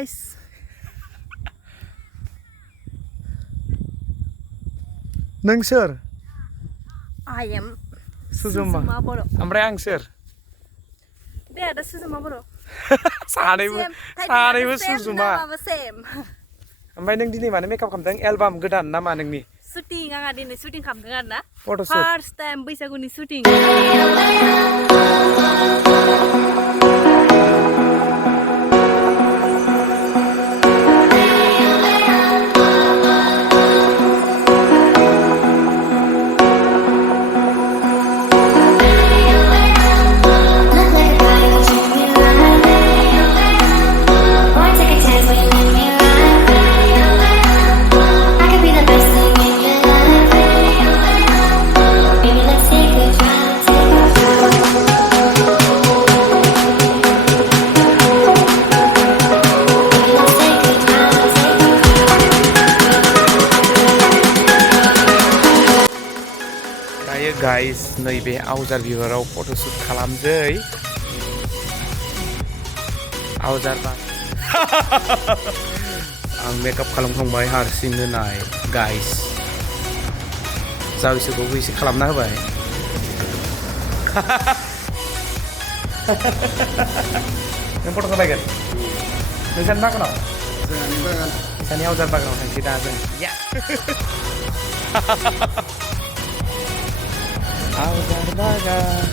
guys. Neng sir. I am Suzuma. Boro. Amray ang sir. Be ada Suzuma Boro. Saanैबो Suzuma. Same. Amray neng dini mana makeup kamdang album godan nama nengni. Shooting आंहा दिनै shooting खालामदों आरो ना Photoshoot. First time बैसागुनि shooting Guys, naibe awjar bibarau photoshoot खालामजै awjar ba आं makeup खालामखांबाय हारसिंनो नाय guys जावैसोखौबो एसे खालामना होबाय नों फट' खालामगोन नोंसानि बागानाव नोंसानि आवजार बागानाव थांसै दा जों awjar bagan